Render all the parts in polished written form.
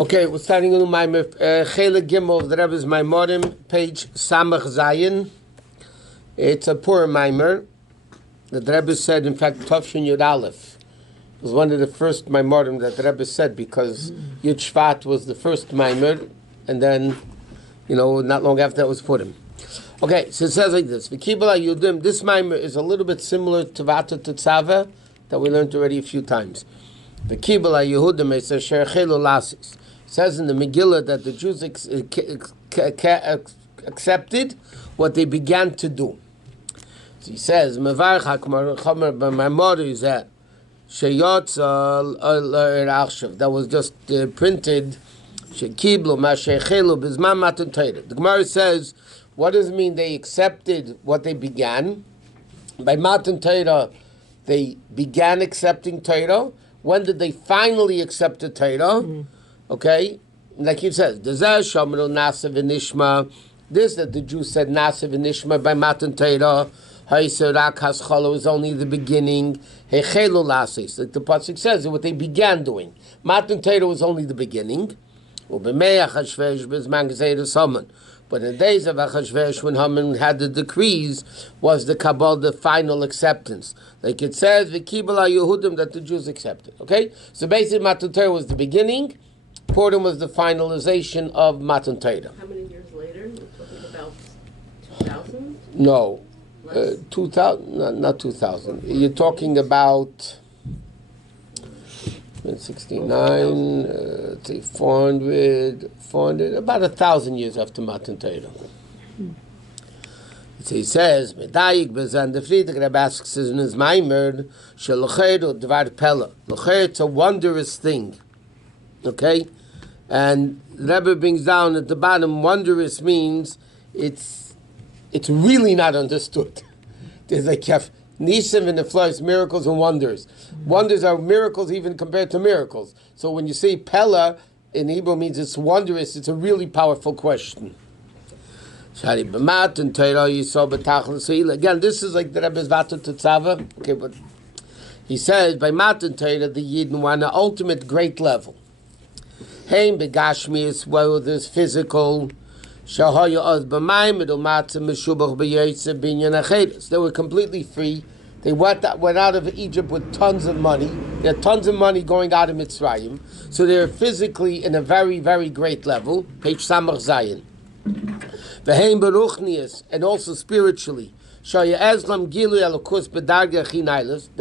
Okay, we're starting on Maamar, Chele Gimel of the Rebbe's Maamarim, page Samach Zayin. It's a Purim Maamar. The Rebbe said, in fact, Tovshin Yud Aleph was one of the first Maamarim that the Rebbe said, because Yud Shvat was the first Maamar, and then, not long after that was Purim. Okay, so it says like this: V'kibala Yudim. This Maamar is a little bit similar to Vata Tetzava that we learned already a few times. V'kibala Yehudim es asher chelu lasis. Says in the Megillah that the Jews accepted what they began to do. So he says, "Mevarach HaKomer b'Maamar is that sheyotza l'erachav." That was just printed. Shekiblu ma'shechelu b'zman matan Torah. The Gemara says, what does it mean they accepted what they began? By matan Torah, they began accepting Torah. When did they finally accept the Torah? Okay, like he says, this that the Jews said Nasa v'nishma by Matan Torah. Ha'israk haschala was only the beginning. Hechelu lasis, like the pasuk says, what they began doing. Matan Torah was only the beginning. But in the days of Achashverosh, when Haman had the decrees, was the Kabbalah the final acceptance. Like it says, V'kibala Yehudim, that the Jews accepted. Okay, so basically Matan Torah was the beginning. Purim was the finalization of Matan Torah. How many years later? We're talking about 2000? No, 2000, not 2000. You're talking about 69, 400, about 1,000 years after Matan Torah. So he says, Medayik bezan the Friedrich Rebbe asks in his Maamar, Shelocheru dvar pella. Locher, it's a wondrous thing. Okay? And Rebbe brings down at the bottom, wondrous means it's really not understood. There's like Nisim in the flesh, miracles and wonders. Wonders are miracles even compared to miracles. So when you say Pella, in Hebrew means it's wondrous, it's a really powerful question. Again, this is like the Rebbe's Vata Tetzava. Okay, but he says, by Matan Torah, the Yidden were on the ultimate great level. Heim begashmius, well, there's physical. They were completely free. They went out of Egypt with tons of money. They had tons of money going out of Mitzrayim. So they were physically in a very, very great level. Page Samach Zayin. And also spiritually. They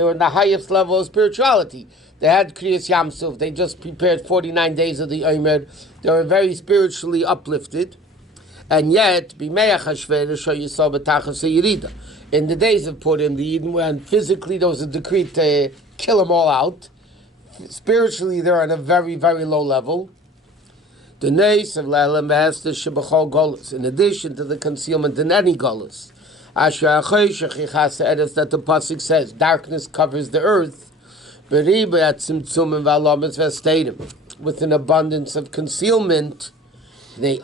were in the highest level of spirituality. They had Kriyas Yamsuf. They just prepared 49 days of the Omer. They were very spiritually uplifted. And yet, in the days of Purim, the Yidden went physically, there was a decree to kill them all out. Spiritually, they're on a very, very low level. The nace of Le'elam has the Shebachol Golos, in addition to the concealment in any Golos. That the pasuk says, darkness covers the earth, with an abundance of concealment. Not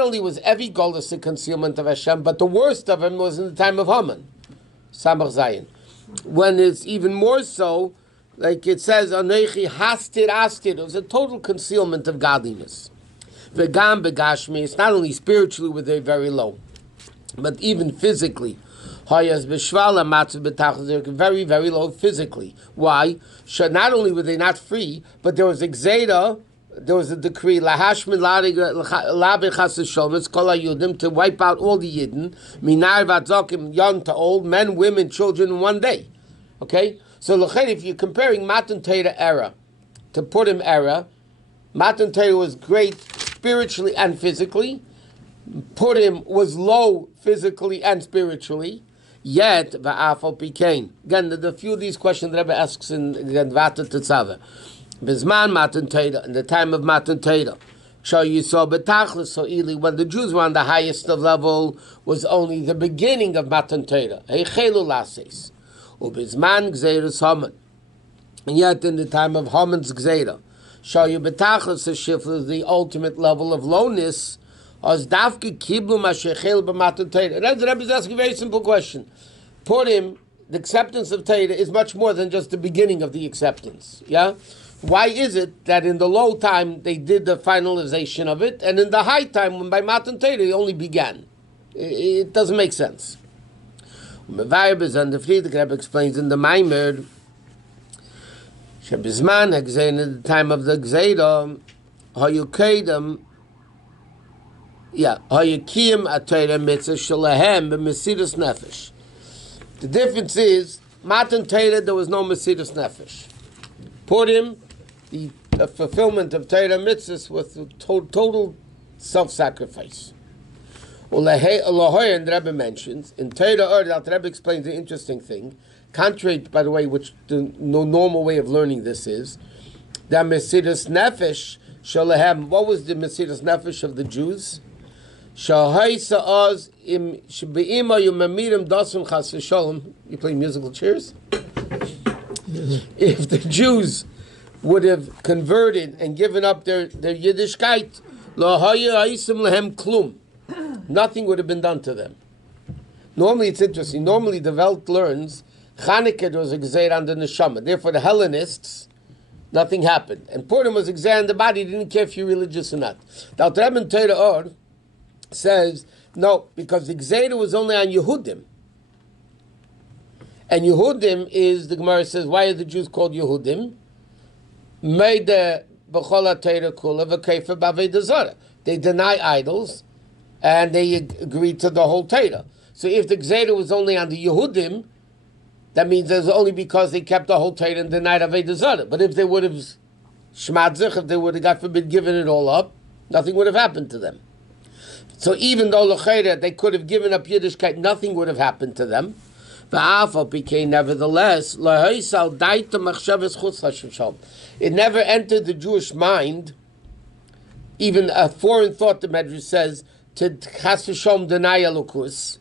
only was every Golus a concealment of Hashem, but the worst of him was in the time of Haman. Samach Zayin. When it's even more so, like it says, Anechi hastir astir, it was a total concealment of godliness. V'gam begashmi, it's not only spiritually were they very low, but even physically. Hayas b'shvala matzah b'tachlis, they're very, very low physically. Why? Not only were they not free, but there was a gzeira, there was a decree, lahashmin labechas shomis kol hayudim, to wipe out all the Yidden, minar v'adzokim, young to old, men, women, children, in one day. Okay? So if you're comparing Matan Torah era to Purim era, Matan Torah was great spiritually and physically. Purim was low physically and spiritually. Yet, va'afal pikein. Again, the few of these questions the Rebbe asks in Vata Tetzava. Bizman Matan Torah, in the time of Matan Torah. You saw betachlis so ili, when the Jews were on the highest of level, was only the beginning of Matan Torah. Heichelu lases. Ubizman gzeiras Haman. And yet, in the time of Haman's gzeira, you betachlis the shifl, the ultimate level of lowness. As dafke kiblu mashechel b'matan Torah. And the Rebbe is asking a very simple question. Purim, the acceptance of Torah is much more than just the beginning of the acceptance. Yeah? Why is it that in the low time they did the finalization of it, and in the high time, when by Matan Torah, it only began? It doesn't make sense. And the Friedrich Rebbe explains in the Maamar, Shebizman Hagzein, in the time of the Gzeira, Hayukedem, Hayukiyim Atayra Mitzvah Shalahem b'Mesiras Nefesh. The difference is, Matan Torah, there was no Mesiras Nefesh. Purim, the fulfillment of Torah mitzvahs was total self-sacrifice. And the Rebbe mentions, in Torah, the Rebbe explains the interesting thing, contrary, by the way, which the normal way of learning this is, that Mesiras Nefesh Shalahem, what was the Mesiras Nefesh of the Jews? You play musical chairs? If the Jews would have converted and given up their Yiddishkeit, nothing would have been done to them. Normally, it's interesting. Normally, the Welt learns Chanukah was a Gzeir on the Neshama. Therefore, the Hellenists, nothing happened. And Purim was a Gzeir on the body. Didn't care if you're religious or not. The Alter Rebbe in Torah Or says, no, because the Gzeir was only on Yehudim. And Yehudim is, the Gemara says, why are the Jews called Yehudim? They deny idols, and they agree to the whole Torah. So if the Gzeira was only on the Yehudim, that means it's only because they kept the whole Torah and denied Avodah Zarah. But if they would have shmadzich, if they would have, God forbid, given it all up, nothing would have happened to them. So even though l'chayra they could have given up Yiddishkeit, nothing would have happened to them. Nevertheless, it never entered the Jewish mind, even a foreign thought, the Medrash says, to chas v'shalom deny elokus,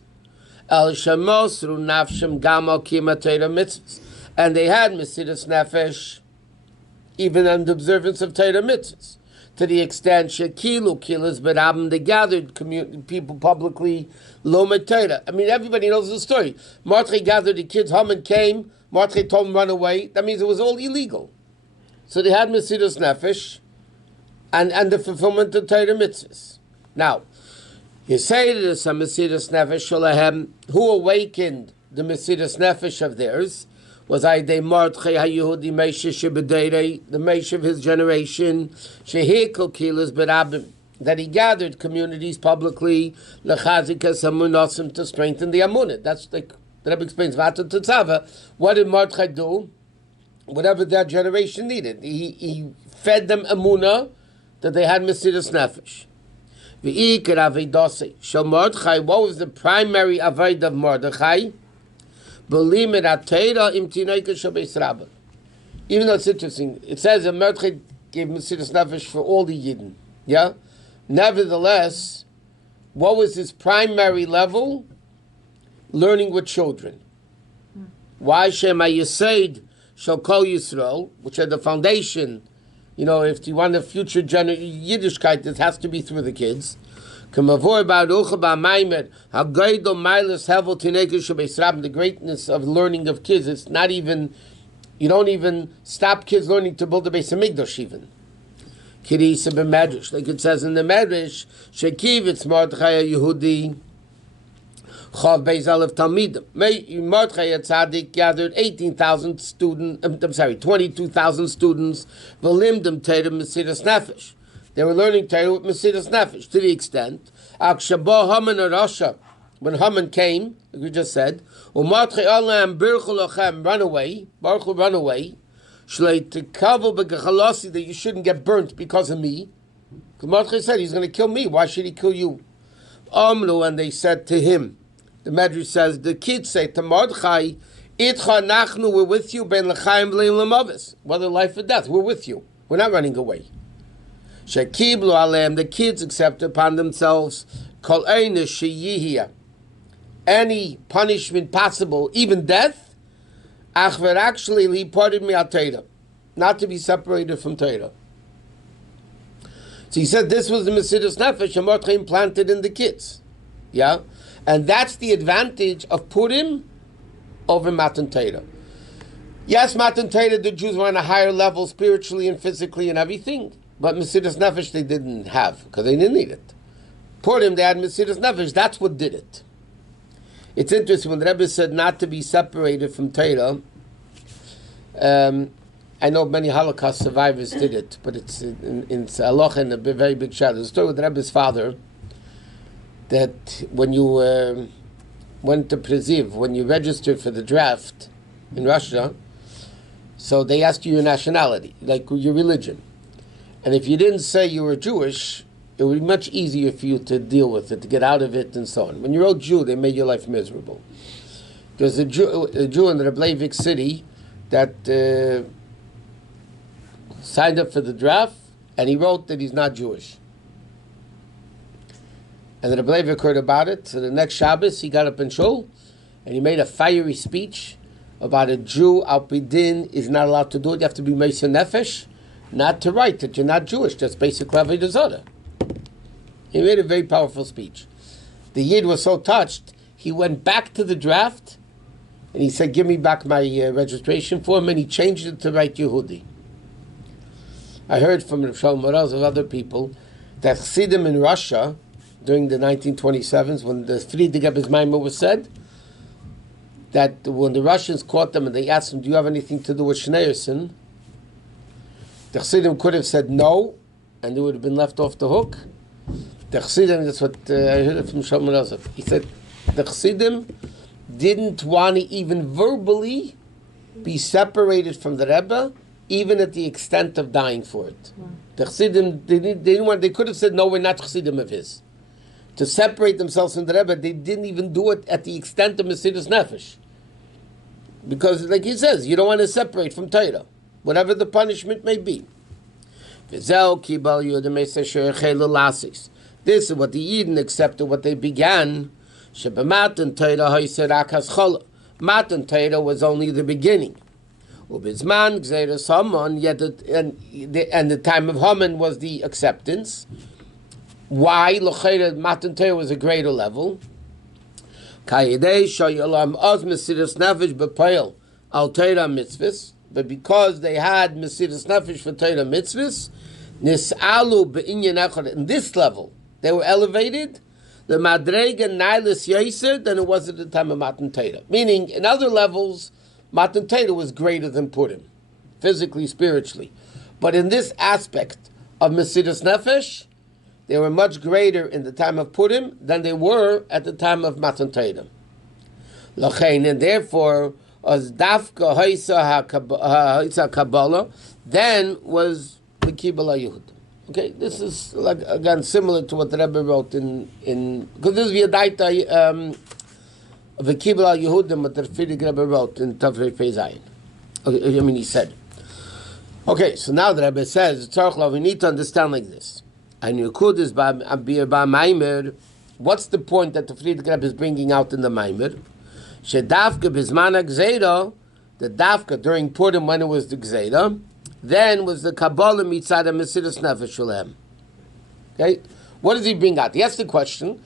el shemosru nafshem gamal kima Torah mitzvahs, and they had mesiras nefesh, even in the observance of Torah mitzvahs, to the extent shekilu kilas berabim, they gathered people publicly lomet Torah. I mean, everybody knows the story. Mordechai gathered the kids, Haman came, Mordechai told him run away. That means it was all illegal. So they had mesiras nefesh, and the fulfillment of Torah mitzvahs. Now, you say there's some mesiras nefesh shalahem. Who awakened the mesiras nefesh of theirs? Was Aidei Mordechai HaYehudi Meisha Shebedere, the Meisha of his generation, Shehikol Kilas Berabim, that he gathered communities publicly, Lechazikas Hamunosim, to strengthen the Amunah. That's like the Rebbe explains. Vata Tetzava. What did Mordechai do? Whatever that generation needed, he fed them Amunah, that they had mesiras nefesh. V'ikar avedose shel Mordechai. What was the primary avodah of Mordechai? Belimer atayra im tinoika shel beis Rabba. Even though it's interesting, it says that Mordechai gave mesiras nefesh for all the Yidden. Yeah. Nevertheless, what was his primary level? Learning with children. Why Shema Yesed shel Kol Yisrael, which are the foundation. You know, if you want a future Yiddishkeit, it has to be through the kids. The greatness of learning of kids, it's not even, you don't even stop kids learning to build a Beis Hamikdash even. Like it says in the Medrash, Shekiv, it's Mordechai Yehudi, Chav Beis Aleph Talmidim. Mordechai Tzaddik gathered 18,000 students, 22,000 students, V'limdem Torah Mesiras Nefesh. They were learning Torah with Mesiras Nefesh, to the extent, Akshabo Haman Arasha, when Haman came, like we just said, Mordechai Alam Birchul Lachem, run away, Baruch Hu, run away, Shleit Tekavu B'Gechalasi, that you shouldn't get burnt because of me. Because Mordechai said, he's going to kill me, why should he kill you? Amru, and they said to him, the Medrash says, the kids say to Mordechai, Itcha nachnu, we're with you, ben l'chaim v'leim l'mavis. Whether life or death, we're with you. We're not running away. Shekiblu aleim, the kids accept upon themselves, kol einish sheyihia, any punishment possible, even death, ach actually li parted mi al Torah, not to be separated from Torah. So he said this was the mesiras nefesh, and Mordechai implanted in the kids. Yeah? And that's the advantage of Purim over Matan Torah. Yes, Matan Torah, the Jews were on a higher level spiritually and physically and everything, but Mesiras Nefesh they didn't have because they didn't need it. Purim, they had Mesiras Nefesh. That's what did it. It's interesting when the Rebbe said not to be separated from Torah. I know many Holocaust survivors did it, but it's in halacha in a very big shadow. The story with the Rebbe's father, that when you went to Preziv, when you registered for the draft in Russia, so they asked you your nationality, like your religion. And if you didn't say you were Jewish, it would be much easier for you to deal with it, to get out of it, and so on. When you wrote Jew, they made your life miserable. There's a Jew in the Lubavitcher city that signed up for the draft, and he wrote that he's not Jewish. And the Rebbe heard about it, so the next Shabbos he got up in shul, and he made a fiery speech about a Jew, Al Pidin, is not allowed to do it. You have to be Meisah Nefesh, not to write that you're not Jewish. That's basically Avodah Zarah. He made a very powerful speech. The Yid was so touched, he went back to the draft, and he said, give me back my registration form, and he changed it to write Yehudi. I heard from Rav Shalom Moraz of other people that Chassidim in Russia, during the 1927s, when the Friedrich Rebbe's Maamar was said, that when the Russians caught them and they asked them, do you have anything to do with Schneerson? The Chassidim could have said no, and they would have been left off the hook. The Chassidim, that's what I heard from Shalom Moraz. He said, the Chassidim didn't want to even verbally be separated from the Rebbe, even at the extent of dying for it. Wow. The Chassidim, they didn't want, they could have said, no, we're not Chassidim of his. To separate themselves from the Rebbe, they didn't even do it at the extent of Mesiras Nefesh. Because, like he says, you don't want to separate from Torah, whatever the punishment may be. This is what the Yidden accepted, what they began. Matan Torah was only the beginning. And the time of Haman was the acceptance. Why? Matan Torah was a greater level. But because they had Mesiras Nefesh for Torah mitzvahs, in this level, they were elevated, the Madrega Nailis Yosef than it was at the time of Matan Torah. Meaning, in other levels, Matan Torah was greater than Purim, physically, spiritually. But in this aspect of Mesiras Nefesh, they were much greater in the time of Purim than they were at the time of Matan Torah. And therefore, as Dafka Haisa Kabbalah, then was the Kibbutz Yehud. Okay, this is like again similar to what the Rebbe wrote in because this is V'yadaita of the Kibbutz Yehudim, what the Friedrich Rebbe wrote in Tavrei Pei Zayin. Okay, I mean he said. Okay, so now the Rebbe says we need to understand like this. And Yekud is by Maamar. What's the point that the Friedrich Rebbe is bringing out in the Maamar? Shedavka bizmana gzeira, the Davka during Purim when it was the gzeira, then was the Kabbalah mitzad Mesiras Nefesh shalem. Okay, what does he bring out? He asks the question: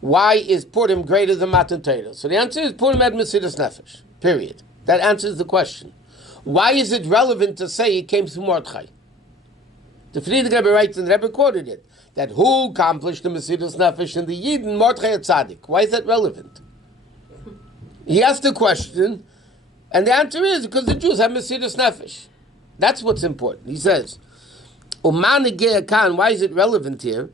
why is Purim greater than Matan Torah? So the answer is Purim had Mesiras Nefesh. Period. That answers the question. Why is it relevant to say it came through Mordechai? The Friedrich Rebbe writes, and the Rebbe quoted it, that who accomplished the Mesiras Nefesh in the Yidden, Mordechai Tzaddik. Why is that relevant? He asked the question, and the answer is because the Jews have Mesiras Nefesh. That's what's important. He says, why is it relevant here?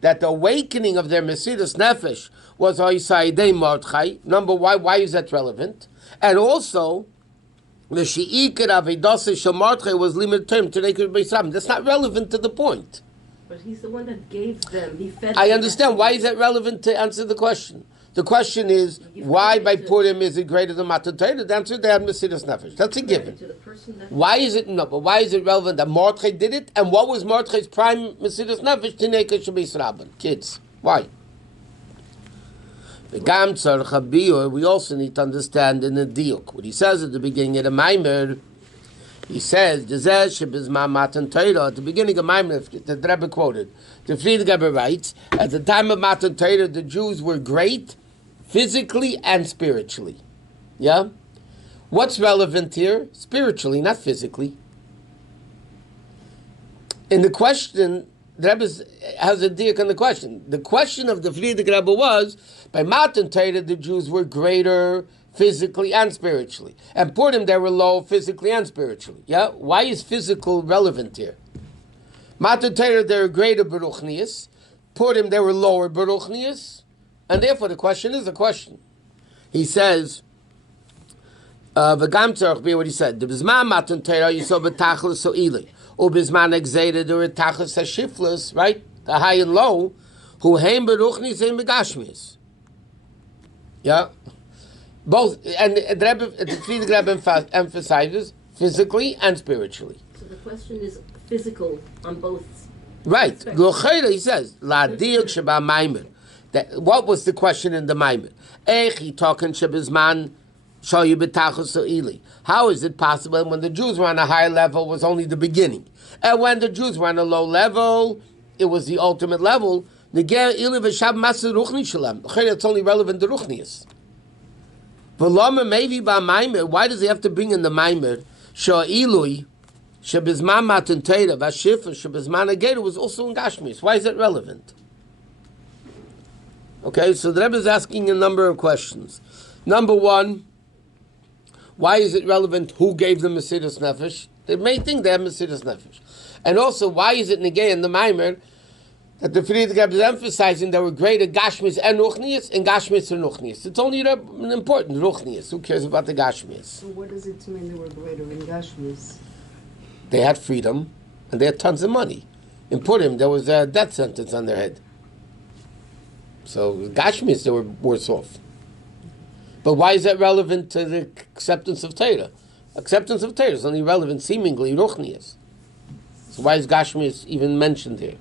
That the awakening of their Mesiras Nefesh was Oisayidei Mordechai. Number one, why is that relevant? And also, the Sheikar Avedasa Shemordechai was limited term to Reikir Beisram. That's not relevant to the point. But he's the one that gave them. He fed I them. understand. Why is that relevant to answer the question? The question is, why by Purim is it greater than Matan Torah? The answer, they had Mesiras Nefesh. That's a given. Why is it no? But why is it relevant that Mordechai did it? And what was Mordechai's prime Mesiras Nefesh? Tineka Shabis Rabban. Kids. Why? We also need to understand in the diuk. What he says at the beginning of the Maamar, he says, at the beginning of Maamar, the Rebbe quoted, the Friedrich Rebbe writes, at the time of Matan Torah, the Jews were great physically and spiritually. Yeah? What's relevant here? Spiritually, not physically. In the question, the Rebbe has a diak on the question. The question of the Frierdiker Rebbe was, by Matan Torah, the Jews were greater physically and spiritually. And Purim, they were low physically and spiritually. Yeah? Why is physical relevant here? Matan Torah, they were greater beruchnius. Purim, they were lower beruchnius. And therefore, the question is a question. He says, V'gam tzarech be what he said. The B'zman Matan Torah, you saw b'tachlis so ili. Ubizman exated or tachlis hashiflas, right? The high and low, who heim beruchnis heim begashmis. Yeah, both, and the Rebbe emphasizes physically and spiritually. So the question is physical on both. Right. He says la diak sheba Maamar. What was the question in the Maamar? Echi talking shebizman. How is it possible when the Jews were on a high level was only the beginning? And when the Jews were on a low level, it was the ultimate level. It's only relevant to Ruchnius. Why does he have to bring in the Maamar? Was also in Gashmis. Why is it relevant? Okay, so the Rebbe is asking a number of questions. Number one, why is it relevant who gave them Mesiras Nefesh? They may think they have Mesiras Nefesh. And also, why is it negay in the Maamar that the Frierdiker Rebbe is emphasizing there were greater Gashmis and Ruchnius and Gashmis and Ruchnius? It's only an important Ruchnius. Who cares about the Gashmis? So what does it mean they were greater in Gashmis? They had freedom and they had tons of money. In Purim, there was a death sentence on their head. So Gashmis, they were worse off. But why is that relevant to the acceptance of Torah? Acceptance of Torah is only relevant, seemingly, Ruchnius. So why is Gashmis even mentioned here?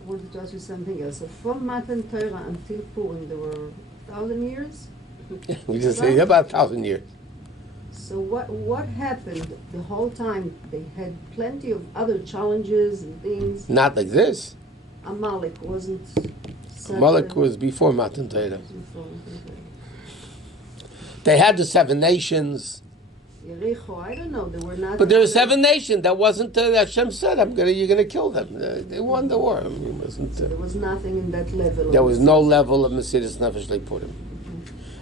I wanted to ask you something else. So from Matan Torah until Purim, there were 1,000 years? We just say about 1,000 years. So what happened the whole time? They had plenty of other challenges and things. Not like this. Amalek wasn't... Amalek was before Matan Torah. They had the 7 nations. Yericho, I don't know. They were not. But there were 7 nations. That wasn't Hashem said, you're going to kill them. They won the war. I mean, it wasn't, so there was nothing in that level. There was no level of Mesiras Nefesh they put him.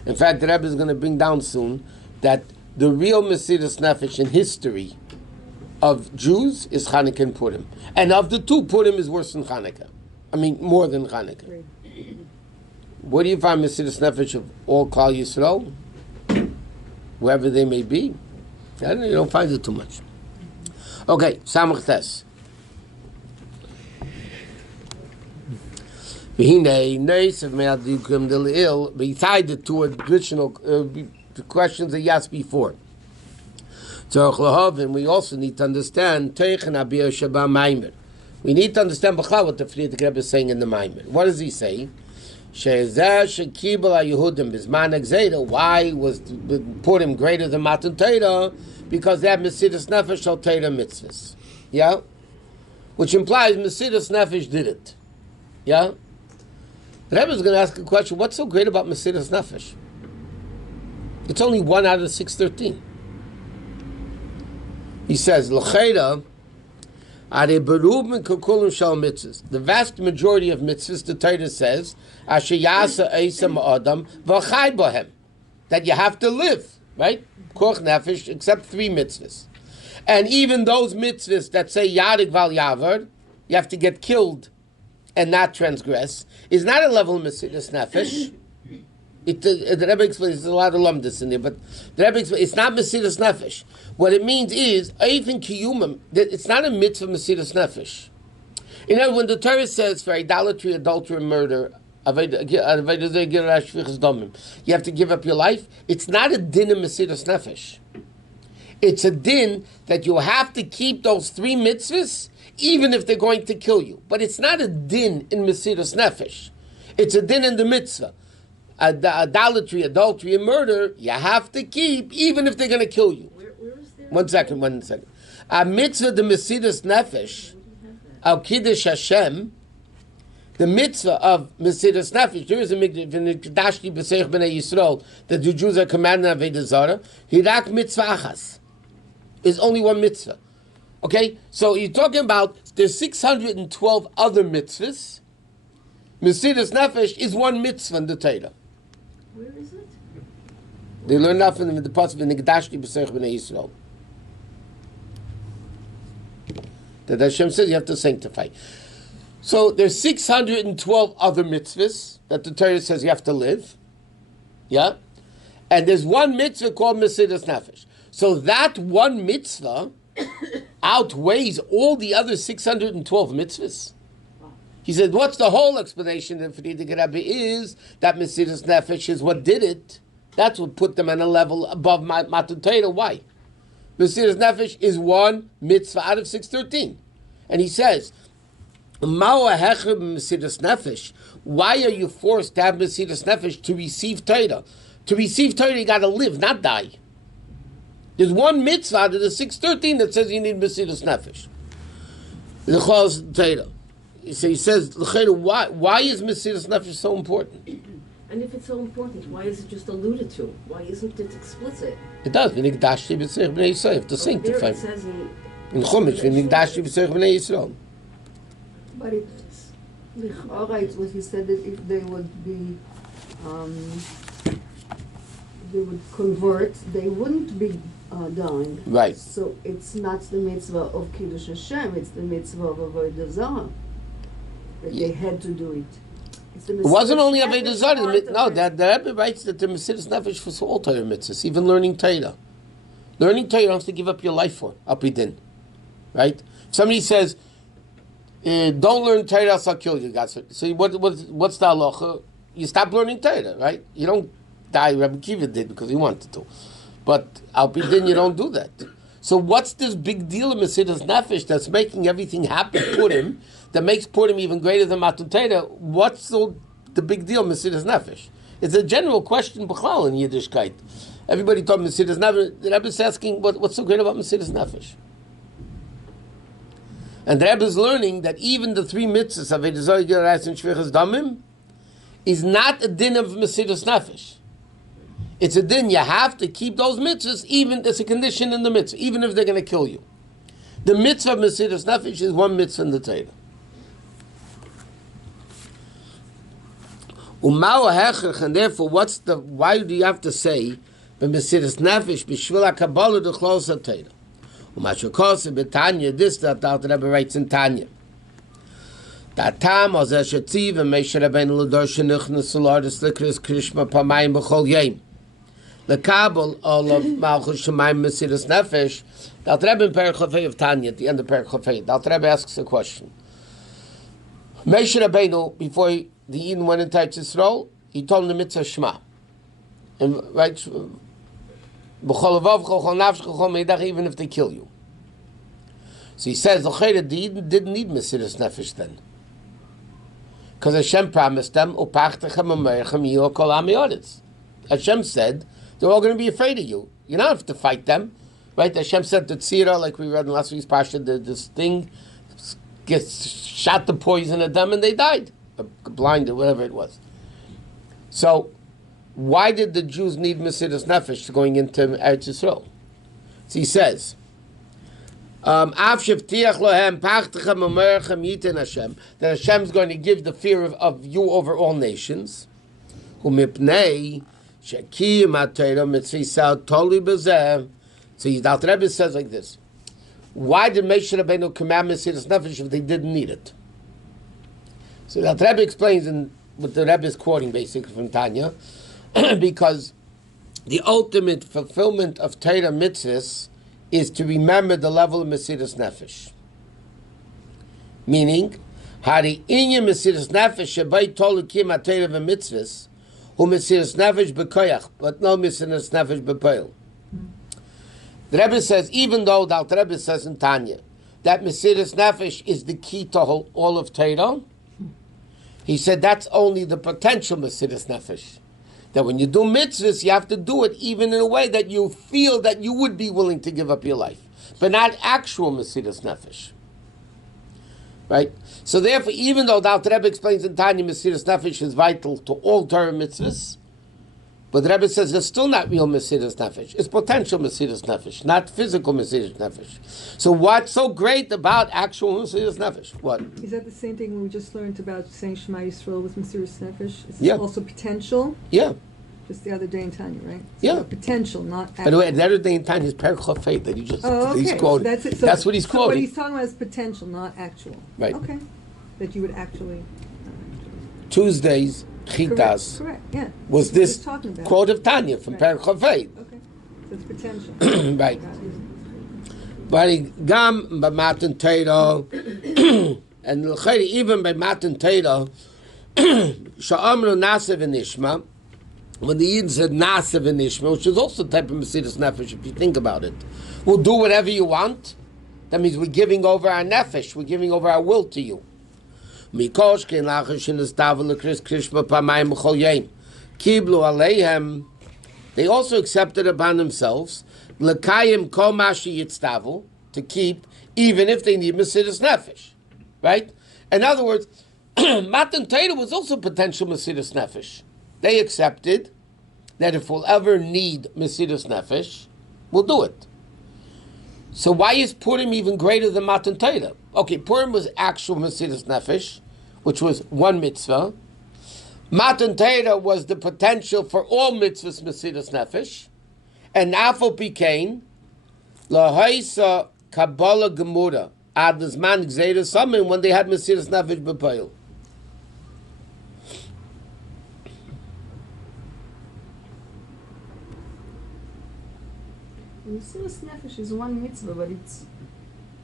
In fact, the Rebbe is going to bring down soon that the real Mesiras Nefesh in history of Jews is Chanukah and Purim. And of the two, Purim is worse than Chanukah. I mean, more than Chanukah. Where do you find Mesiras Nefesh of all Klal Yisrael? Wherever they may be. You don't find it too much. Okay, Samach Tes. Beside the two additional questions that you asked before. And we also need to understand we need to understand what the Frierdiker Rebbe is saying in the Maamar. What does he say? Why was Purim greater than Matan Torah? Because they have Mesiras Nefesh al Torah mitzvahs. Yeah? Which implies Mesiras Nefesh did it. Yeah? The Rebbe is going to ask a question, what's so great about Mesiras Nefesh? It's only 1 out of 613. He says, L'cheira, the vast majority of mitzvahs, the Torah says, that you have to live, right? Koch nefesh, except 3 mitzvahs. And even those mitzvahs that say yarik val yavar, you have to get killed and not transgress, is not a level of Mesiras Nefesh. The Rebbe explains, there's a lot of lumdus in there, but the Rebbe explains, it's not Mesiras Nefesh. What it means is, even kiyumim, it's not a mitzvah Mesiras Nefesh. You know, when the Torah says for idolatry, adultery, and murder, you have to give up your life, it's not a din of Mesiras Nefesh. It's a din that you have to keep those 3 mitzvahs, even if they're going to kill you. But it's not a din in Mesiras Nefesh. It's a din in the mitzvah. Idolatry, adultery, and murder, you have to keep, even if they're going to kill you. Where is there? One second. A mitzvah, the Mesiras Nefesh, Al Kiddush Hashem, the mitzvah of Mesiras Nefesh, there is a Mikdashti B'Seich B'nei Yisrael that the Jews are commanded of Avodah Zarah. Hirak mitzvah achas is only one mitzvah. Okay, so you're talking about there's 612 other mitzvahs. Mesiras Nefesh is one mitzvah in the Torah. Where is it? They learn that from the pasuk in Mikdashti B'Seich B'nei Yisrael. That Hashem says you have to sanctify. So there's 612 other mitzvahs that the Torah says you have to live. Yeah? And there's one mitzvah called Mesiras Nefesh. So that one mitzvah outweighs all the other 612 mitzvahs. He said, what's the whole explanation for the Rebbe is that Mesiras Nefesh is what did it. That's what put them on a level above Matan Torah. Why? Mesiras Nefesh is one mitzvah out of 613. And he says, why are you forced to have Mesiras Nefesh to receive Torah? To receive Torah, you got to live, not die. There's one mitzvah out of the 613 that says you need Mesiras Nefesh. The Torah. So he says, why is Mesiras Nefesh so important? And if it's so important, why is it just alluded to? Why isn't it explicit? It does. V'nigdashti b'seich b'nei Yisrael. To sanctify. There it says in Chumash, v'nigdashti b'seich b'nei Yisrael. But it's L'chora, it's what he said that if they would be, they would convert, they wouldn't be dying. Right. So it's not the mitzvah of Kiddush Hashem, it's the mitzvah of Avodah Zarah. That they had to do it. It wasn't only Avodah Zarah. No, the Rebbe writes that the Mesiras Nefesh for all Torah mitzvahs, even learning Torah. Learning Torah you don't have to give up your life for, Apidin. Right? If somebody says, don't learn Torah, else I'll kill you. God. So what's the halacha? You stop learning Torah, right? You don't die. Rabbi Kiva did because he wanted to. But Apidin, you don't do that. So what's this big deal of Mesiras Nefesh that's making everything happen, Purim, that makes Purim even greater than Matan Torah? What's the big deal, Mesiras Nefesh? It's a general question, b'chlal, in Yiddishkeit. Everybody thought Mesiras Nefesh. The Rebbe is asking, what's so great about Mesiras Nefesh? And the Rebbe is learning that even the three mitzvahs of Avodah Zarah, Yiras, and Shvichas Damim is not a din of Mesiras Nefesh. It's a din. You have to keep those mitzvahs, even as a condition in the mitzvah, even if they're going to kill you. The mitzvah of Mesiras Nefesh is one mitzvah in the Torah. And therefore, why do you have to say Mesiras Nefesh b'shvil HaKabbalah d'chlos HaTorah? U'mashakosa b'Tanya, this that the Rebbe writes in Tanya. Datam ozeh shetziv v'Moshe Rabbeinu l'dor shenichnas l'ordus l'kris krishma pamayim b'chol yom. L'kabel olav malchus shemayim Mesiras Nefesh. The Rebbe in Perek Chafei of Tanya, at the end of Perek Chafei, the Rebbe asks a question. Moshe Rabbeinu, before the Eden went into Yisrael, he told him the mitzvah Shema. And right, even if they kill you. So he says, the Eden didn't need Mesiras Nefesh then. Because Hashem promised them, Hashem said, they're all going to be afraid of you. You don't have to fight them. Right? Hashem said to Tzira, like we read in last week's Parsha, this thing shot the poison at them and they died. Blinded, whatever it was. So, why did the Jews need Mesiras Nefesh going into Eretz Yisrael? So he says, that Hashem's going to give the fear of you over all nations. So the Rebbe says like this: why did Moshe Rabbeinu command Mesiras Nefesh if they didn't need it? So the Rebbe explains in what the Rebbe is quoting basically from Tanya, because the ultimate fulfillment of Torah mitzvahs is to remember the level of Mesiras Nefesh. Meaning, Hari Inya Mesiras Nefesh Shabai Tolukim HaTorah v'mitzvahs Hu Mesiras Nefesh b'koyach, but no Mesiras Nefesh b'poil. The Rebbe says, even though the Rebbe says in Tanya that Mesiras Nefesh is the key to all of Torah, he said that's only the potential Mesiras Nefesh. That when you do mitzvahs, you have to do it even in a way that you feel that you would be willing to give up your life, but not actual Mesiras Nefesh. Right? So therefore, even though the Alter Rebbe explains in Tanya, Mesiras Nefesh is vital to all Torah mitzvahs, but the Rebbe says it's still not real Mesiras Nefesh. It's potential Mesiras Nefesh, not physical Mesiras Nefesh. So what's so great about actual Mesiras Nefesh? What? Is that the same thing we just learned about saying Shema Yisrael with Mesiras Nefesh? Is Yeah. also potential? Yeah. Just the other day in Tanya, right? Yeah. Potential, not actual. By the way, the other day in Tanya is Perek Chafei that he just he's quoting. That's it. So, that's what he's so quoting. what he's talking about is potential, not actual. Right. Okay. That you would actually. Tuesdays, Chitas, Correct. Yeah. was That's what this he's talking about. quote of Tanya from Right. Perek Chafei. Okay. So it's potential. Right. Got it. But gam by Matan Torah, and even by Matan Torah, Sha'amru Nasev and Ishma, when the Yidden said Nasev and Ishma, which is also a type of Mesiras Nefesh, if you think about it, we'll do whatever you want. That means we're giving over our nefesh, we're giving over our will to you. They also accepted upon themselves to keep, even if they need Mesiras Nefesh. Right? In other words, Matan Torah was also potential Mesiras Nefesh. They accepted that if we'll ever need Mesiras Nefesh, we'll do it. So why is Purim even greater than Matan Torah? Okay, Purim was actual Mesiras Nefesh, which was one mitzvah. Matan Torah was the potential for all mitzvahs Mesiras Nefesh. And Afal Pikain, Lahaisa Kabbalah Gemura, Ad Zman Gzeira Samin, when they had Mesiras Nefesh B'Poil. Mesiras Nefesh is one mitzvah, but it's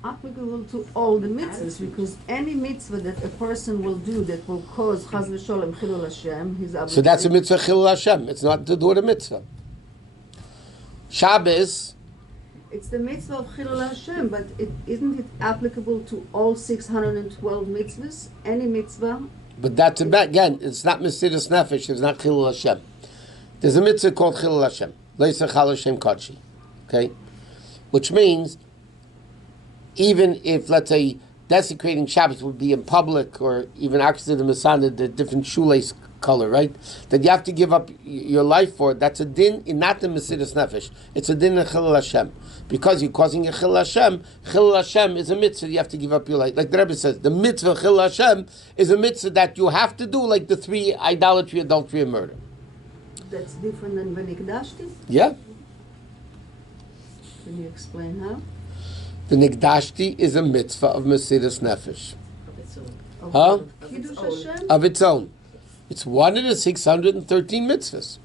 applicable to all the mitzvahs, because any mitzvah that a person will do that will cause Chaz v'Sholem Chilul Hashem, he's obligated. So that's a mitzvah Chilul Hashem. It's not to do with a mitzvah. Shabbos, It's the mitzvah of Chilul Hashem, but isn't it applicable to all 612 mitzvahs? Any mitzvah? but that's again, it's not Mesiras Nefesh, it's not Chilul Hashem. There's a mitzvah called Chilul Hashem. Leisa Chal Hashem Kodshi. Okay? Which means, even if, let's say, desecrating Shabbos would be in public, or even actually the Masana, the different shoelace color, right? That you have to give up your life for, that's a din, not the Mesiras Nefesh. It's a din in Chilul Hashem. Because you're causing a Chilul Hashem is a mitzvah you have to give up your life. Like the Rebbe says, the mitzvah Chilul Hashem is a mitzvah that you have to do, like the 3 idolatry, adultery, and murder. That's different than V'nikdashti? Yeah? Can you explain how? The Nikdashti is a mitzvah of Mesiras Nefesh. Of its own. Of Huh? Kiddush Hashem? Of its own. It's one of the 613 mitzvahs.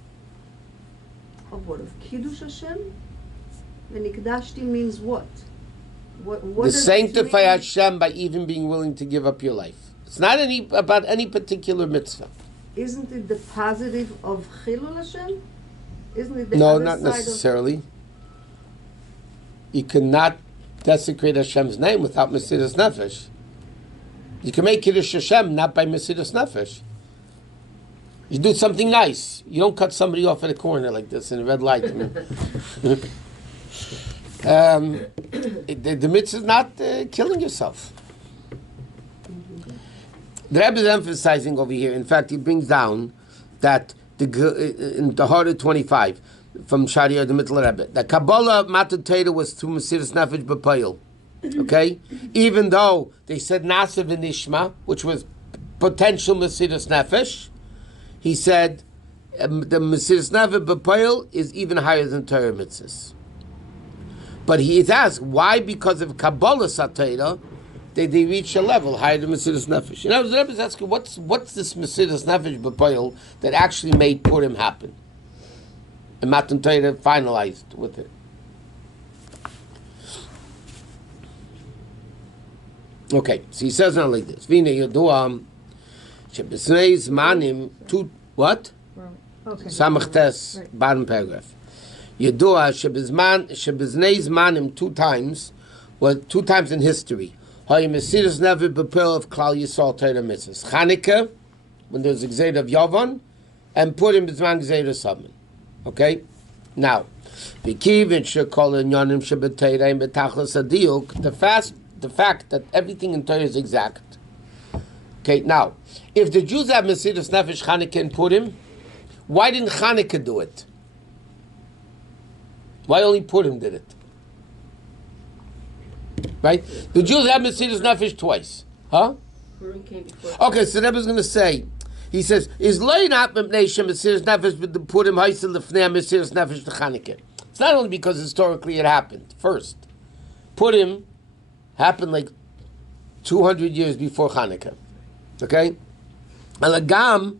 Of what? Of Kiddush Hashem? V'nikdashti means what? What The does it sanctify mean? Hashem by even being willing to give up your life. It's not about any particular mitzvah. Isn't it the positive of Chilul Hashem? Isn't it the No, other not side necessarily. You cannot desecrate Hashem's name without Mesiras Nefesh. You can make Kiddush Hashem not by Mesiras Nefesh. You do something nice. You don't cut somebody off at a corner like this in a red light. The mitzvah is not killing yourself. The Rebbe is emphasizing over here. In fact, he brings down that in the Hara 25 from Sharia, the Middle Rebbe, that Kabbalah Matan Torah was through Mesiras Nefesh B'Poil. Okay, even though they said Nasev and Ishma, which was potential Mesiras Nefesh, he said the Mesiras Nefesh B'Poil is even higher than Torah mitzvahs. But he is asked why, because of Kabbalah Satira, they reach a level higher than Mesiras Nefesh. And I was Rebbe's asking, what's this Mesiras Nefesh B'Poil that actually made Purim happen? And Matan Torah finalized with it. Okay, so he says now like this. Vina Yaduam Shebesnei Zmanim two what? Okay. Samachtes Right. bottom paragraph. Yadua Shebesnei Zmanim two times in history. Hayim Mesiras Nefesh B'Poil of Klal Yisrael Torah mitzvahs. Chanukah, when there's a Gzeira of Yavan, and Purim B'Zman Gzeira Saman. Okay? Now, the fact that everything in Torah is exact, Okay, now, if the Jews have Mesiras Nefesh, Chanukah, and Purim, why didn't Chanukah do it? Why only Purim did it? Right? The Jews have Mesiras Nefesh twice. Huh? Purim came before. Okay, so Rebbe's going to say, he says, is Loi not Menachem Mesiras Nefesh with the Purim Haisel Lefnei Mesiras Nefesh to Chanukah? It's not only because historically it happened. First, Purim happened like 200 years before Chanukah. Okay? Alagam,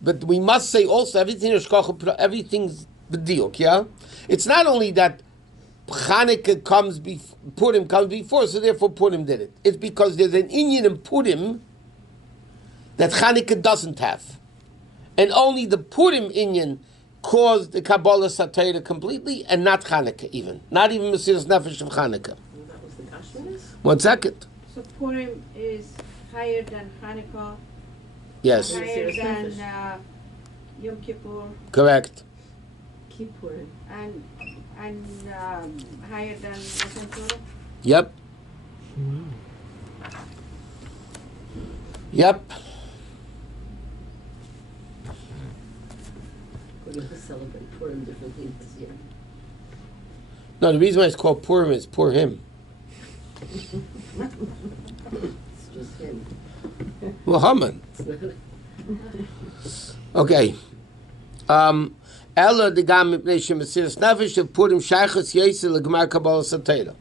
but we must say also, everything's b'diuk, yeah? It's not only that Chanukah comes before, Purim comes before, so therefore Purim did it. It's because there's an inyan in Purim that Chanukah doesn't have. And only the Purim inyan caused the Kabbalah Satira completely, and not Chanukah even. Not even Mesiras Nefesh of Chanukah. That was the Gashminis? 1 second. So Purim is higher than Hanukkah, Yes, higher Mesiras than Nefesh. Yom Kippur, correct. Keep Purim. and higher than Matan Torah. Yep. Yep. We're going to celebrate Purim differently this year. No, the reason why it's called Purim is poor him. It's just him. Well, Haman. It's not- Okay. Ella the gam mipnei shemesiras nefesh of Purim shaychus yesel legmar Kabbalah Satira.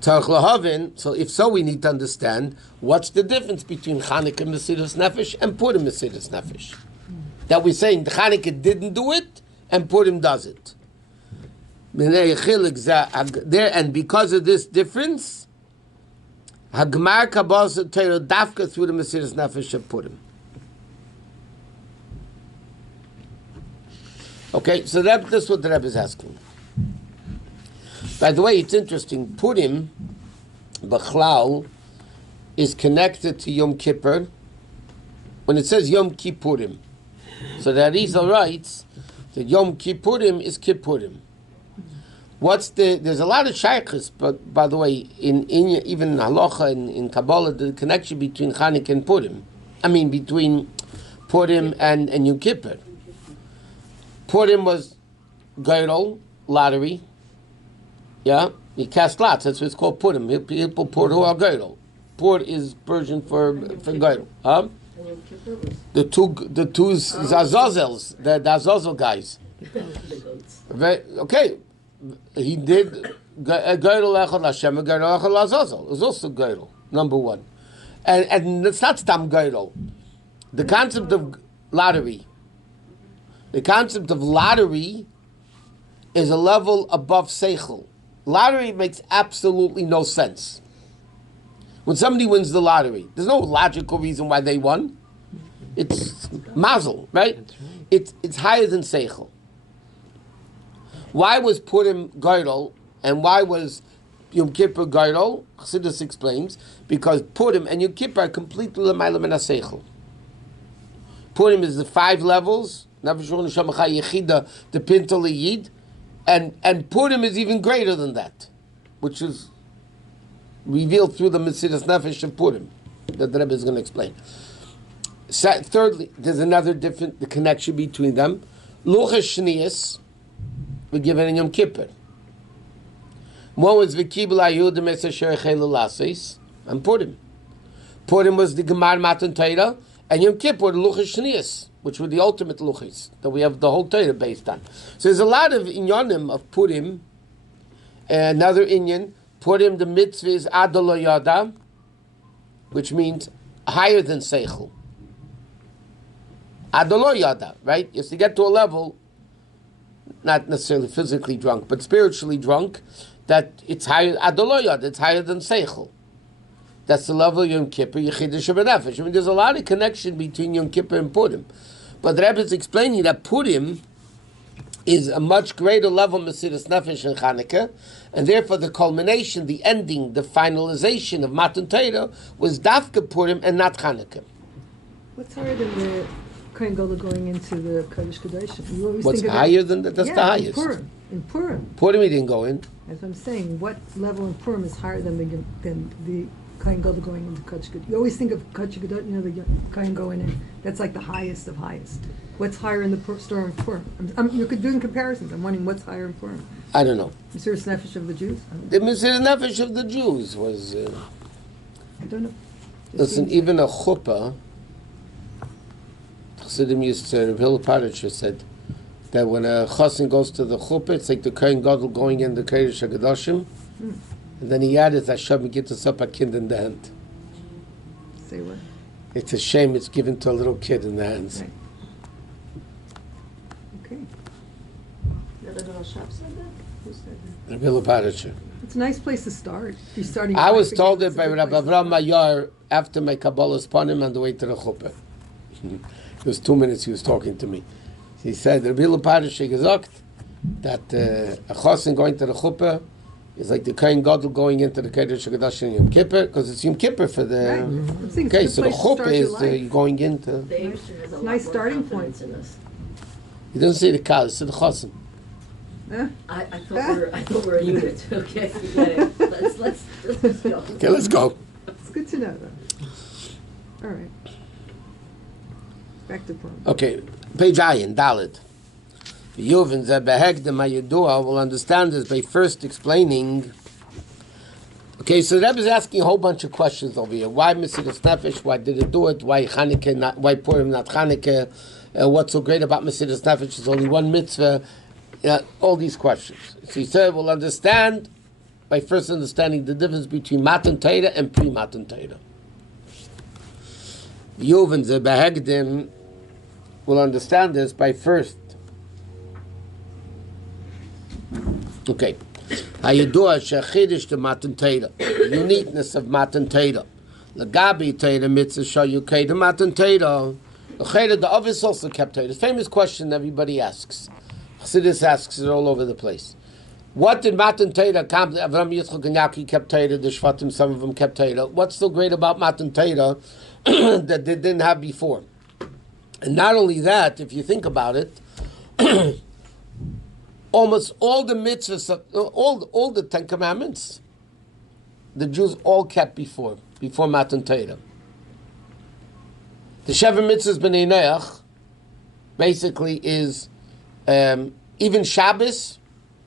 Tarch lahavin. So if so, we need to understand what's the difference between Chanukah Mesiras Nefesh and Purim Mesiras Nefesh. That we're saying the Chanukah didn't do it and Purim does it. There, and because of this difference, Hagmar Kabbalah Satira dafka through the Mesiras Nefesh of Purim. Okay, so that's what the Rebbe is asking. By the way, it's interesting. Purim, B'chlal, is connected to Yom Kippur when it says Yom Kippurim. So the Arizal writes that Yom Kippurim is Kippurim. There's a lot of shaykhs, but by the way, in even in Halacha, in Kabbalah, the connection between Chanukah and Purim. Between Purim and Yom Kippur. Purim was Geirol, lottery. Yeah? You cast lots, that's what it's called Purim. People pour who are Geirol. Pour is Persian for Geirol. Huh? And Yom Kippur was The two Azazels, the Azazel guys. the goats. Okay. He did Geirol Echad Hashem and Geirol Echad Azazel. It was also Geirol, number one. And it's not Stam Geirol. The concept of lottery. The concept of lottery is a level above Seichel. Lottery makes absolutely no sense. When somebody wins the lottery, there's no logical reason why they won. It's mazel, right? It's higher than Seichel. Why was Purim Geirol and why was Yom Kippur Geirol? Chassidus explains, because Purim and Yom Kippur are completely l'mayla min ha-Seichel. Purim is the 5 levels, the Pintal Yid, and Purim is even greater than that, which is revealed through the Mesiras Nefesh of Purim that the Rebbe is going to explain. Thirdly, there's another the connection between them. Luchas Shneerson were given in Yom Kippur. One was V'kibel Ayud Mesasher Chelu Lasis and Purim. Purim was the Gemar Matan Torah, and Yom Kippur the Luchas Shneerson, which were the ultimate luchis that we have the whole Torah based on. So there's a lot of inyanim of Purim. Another inyan, Purim, the mitzvah is Adolo Yada, which means higher than Seichel. Adolo Yada, right? Is to get to a level, not necessarily physically drunk, but spiritually drunk, that it's higher, Adolo Yada, it's higher than Seichel. That's the level of Yom Kippur, Yechidah Shabbat. There's a lot of connection between Yom Kippur and Purim. But the Rebbe is explaining that Purim is a much greater level of Mesiras Nefesh and Chanukah, and therefore the culmination, the ending, the finalization of Matan Torah was Dafka Purim and not Chanukah. What's higher than the Kohen Gadol going into the Kodesh Kodashim? You always What's think about, higher than that? That's the highest. In Purim. Purim he didn't go in. As I'm saying, what level in Purim is higher than the Kohen Gadol going into Kodesh Gadol. You always think of Kodesh Gadol, the Kohen going in. That's like the highest of highest. What's higher in the story of Purim? You could do comparisons. I'm wondering what's higher in Purim. I don't know. Mesiras Nefesh of the Jews? The Mesiras Nefesh of the Jews was... I don't know. Listen, even a chuppah, Chassidim used to, Rabbi Lubavitcher said, that when a chassan goes to the chuppah, it's like the Kohen Gadol going in the Kodesh HaKadoshim, and then he added, Hashem gibt us up a kid in the hand. Say what? It's a shame it's given to a little kid in the hands. Right. Okay. Did Rabbi Rashab said that? Who said that? Rabbi Lubavitcher. It's a nice place to start. If you're starting. I was life told again, it by it's a good Rabbi place to Avram start. Mayar after my Kabbalah's Panim on the way to the chuppah. It was 2 minutes he was talking to me. He said, Rabbi Lubavitcher gesagt that a chassan going to the chuppah is like the Kohen Gadol going into the Kodesh HaKadoshim Yom Kippur, because it's Yom Kippur for the... Right. I'm saying Okay, it's a so the good place to chuppah start is your life. going into... The Eibishter has a lot Nice more starting confidence point. in us. He doesn't say the kal, it's the chassan. Huh? I thought we're a unit. Okay, we get it. Let's just go. Okay, let's go. It's good to know, though. All right. Back to Purim. Okay, page Ayin, Dalet. Yuvin ze behegdem hayedua will understand this by first explaining. Okay, so the Rebbe is asking a whole bunch of questions over here. Why Mesiras Nefesh? Why did it do it? Why Chanukah? Not why Purim? Not Chanukah? What's so great about Mesiras Nefesh? There's only one mitzvah. All these questions. So he said we'll understand by first understanding the difference between Matan Torah and pre-Matan Torah. Yuvin ze behegdem will understand this by first. Okay. Hayedua shechidish to Matan Torah. Uniqueness of Matan Torah. Lagabi Torah mitzvah shayukei to Matan Torah. The obvious also kept Torah. The famous question everybody asks. Chassidus asks it all over the place. What did Matan Torah accomplish? Avram, Yitzchak, and Yaakov kept Torah. The Shvatim, some of them kept Torah. What's so great about Matan Torah that they didn't have before? And not only that, if you think about it, almost all the mitzvahs, all the 10 Commandments, the Jews all kept before Matan Torah. The Sheva Mitzvahs B'nai Noach basically is even Shabbos.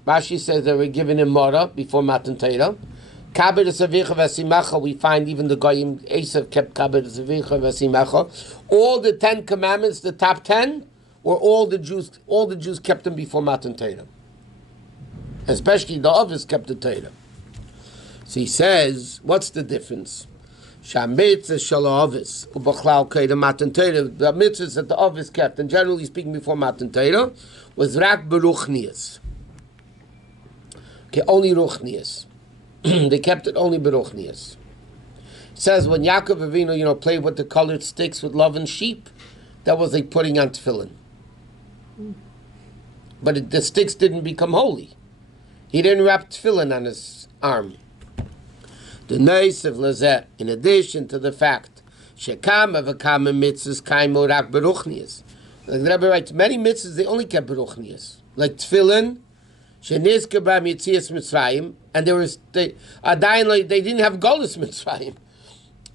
Rashi says they were given in Mora before Matan Torah. Kabed Savicha V'Simacha, we find even the Goyim, Yosef kept Kabed Savicha V'Simacha. All the 10 Commandments, the top 10, were all the Jews kept them before Matan Torah. Especially the others kept the Torah. So he says, what's the difference? Shamitzah Shalavis Ubachlal Keda Matan Torah. The mitzvahs that the others kept, and generally speaking before Matan Torah, was Rak Beruchnias. Okay, only Ruchnias. They kept it only Beruchnias. It says when Yaakov Avinu, played with the colored sticks with love and sheep, that was like putting on tefillin. But the sticks didn't become holy. He didn't wrap tefillin on his arm. The nice of Lazet, in addition to the fact, Shekam of a common mitzvahs kaimo rak beruchnias. Like the Rebbe writes, many mitzvahs they only kept beruchnias, like tefillin, shenizka b'am yitzias Mitzrayim, and they didn't have golus Mitzrayim.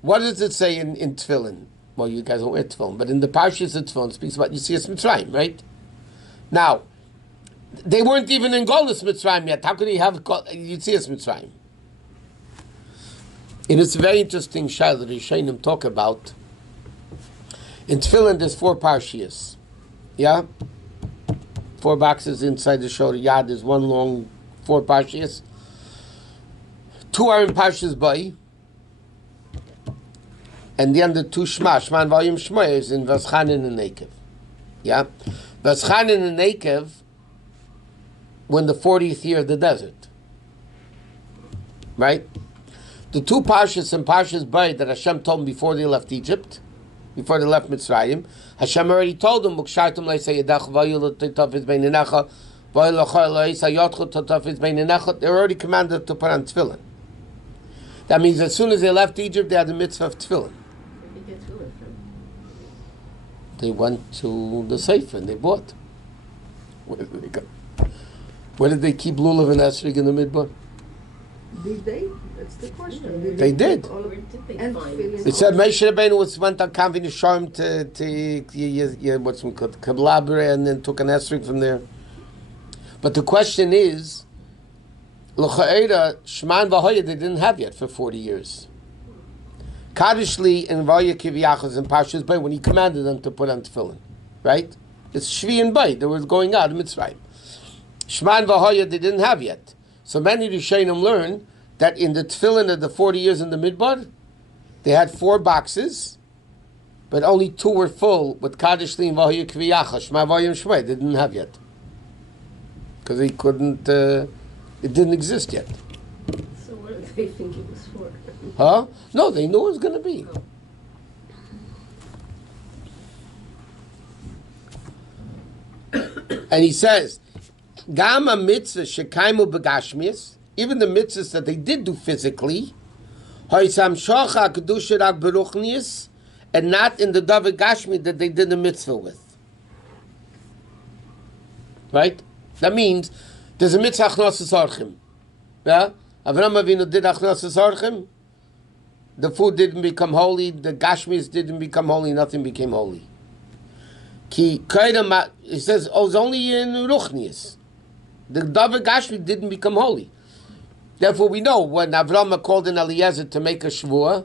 What does it say in tefillin? Well, you guys don't wear tefillin, but in the parshas of tefillin it speaks about yitzias Mitzrayim, right? Now, they weren't even in golus Mitzrayim yet. How could he have yitzias Mitzrayim? And it's a very interesting shayla that Rishonim talk about. In tefillin, there's 4 parshias. Yeah? 4 boxes inside the shoulder yad. There's one long 4 parshias. 2 are in Parshas Bai. And the other 2 Shema and Volume Shema is in Vaschanin and Nekev. Yeah? Vaschanin and Nekev were in the 40th year of the desert. Right? The 2 Parshas and Parshas Bai that Hashem told them before they left Egypt, before they left Mitzrayim, Hashem already told them, they were already commanded to put on tefillin. That means as soon as they left Egypt, they had the mitzvah of tefillin. Where did you get tefillin from? They went to the Sefer and they bought. Where did they go? Where did they keep Lulav and Esrig in the Midbar? Did they? That's the question. They did. All of Where did they and find feeling It said Moshe Rabbeinu went on Kavin Sharm to what's it called, Kablabre, and then took an esrog from there. But the question is, L'cha'era, Shman v'Hoya they didn't have yet for 40 years. Kadishli and Vaya Kiviyachas and Pashas Bay when he commanded them to put on tefillin, right? It's Shvi and Bay. They were going out of Mitzrayim. Shman v'Hoya they didn't have yet. So many Rishonim learn that in the tefillin of the 40 years in the Midbar, they had 4 boxes, but only 2 were full with Kadishli and Vaya Kiviyachas. Shman v'Hoya and Shmei they didn't have yet because they couldn't. It didn't exist yet. So what do they think it was for? Huh? No, they knew it was going to be. And he says, Gama mitzvah shekaimu begashmias, even the mitzvahs that they did do physically, hoisam shocha kedusha rak beruchnias, and not in the David Gashmi that they did the mitzvah with. Right? That means there's a mitzvah achnos orchim. Yeah? Avram Avinu did achnos orchim. The food didn't become holy. The Gashmis didn't become holy. Nothing became holy. He says, oh, it's only in Ruchnias. The David Gashmi didn't become holy. Therefore, we know when Avram called in Eliezer to make a shvuah,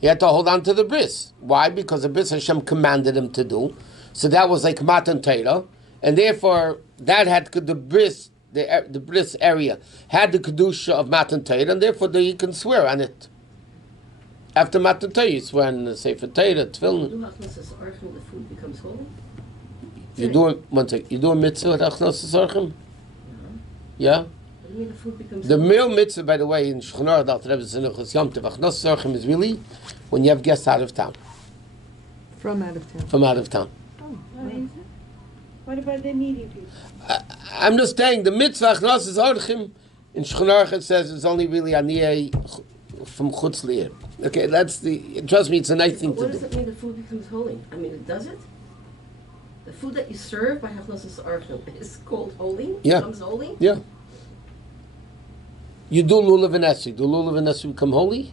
he had to hold on to the bris. Why? Because the bris Hashem commanded him to do. So that was like Matan Torah. And therefore, that had the bris, the bris area, had the kedusha of Matan Torah, and therefore he can swear on it. After Matan Torah, you swear on the Sefer Torah, Tefillin. Do Achnosas Orchim, the food becomes holy? You do a mitzvah with Achnosas Orchim? Yeah? What do you mean the food becomes The holy? meal mitzvah, by the way, in Shchunar, the Alter Rebbe's Zinuchas Yom Tov, Achnosas Orchim is really when you have guests out of town. From out of town. From out of town. What is it? What about the needy people? I'm just saying, the mitzvah Achnosas Orchim, in Shchunar it says it's only really aniyah from Chutz Le'ir. Okay, that's trust me, it's a nice thing But what to does do. it mean the food becomes holy? I mean, does it? The food that you serve by Hachnosas Archim is called holy? Yeah. Becomes holy? Yeah. You do lulav and esrog. Do lulav and esrog become holy?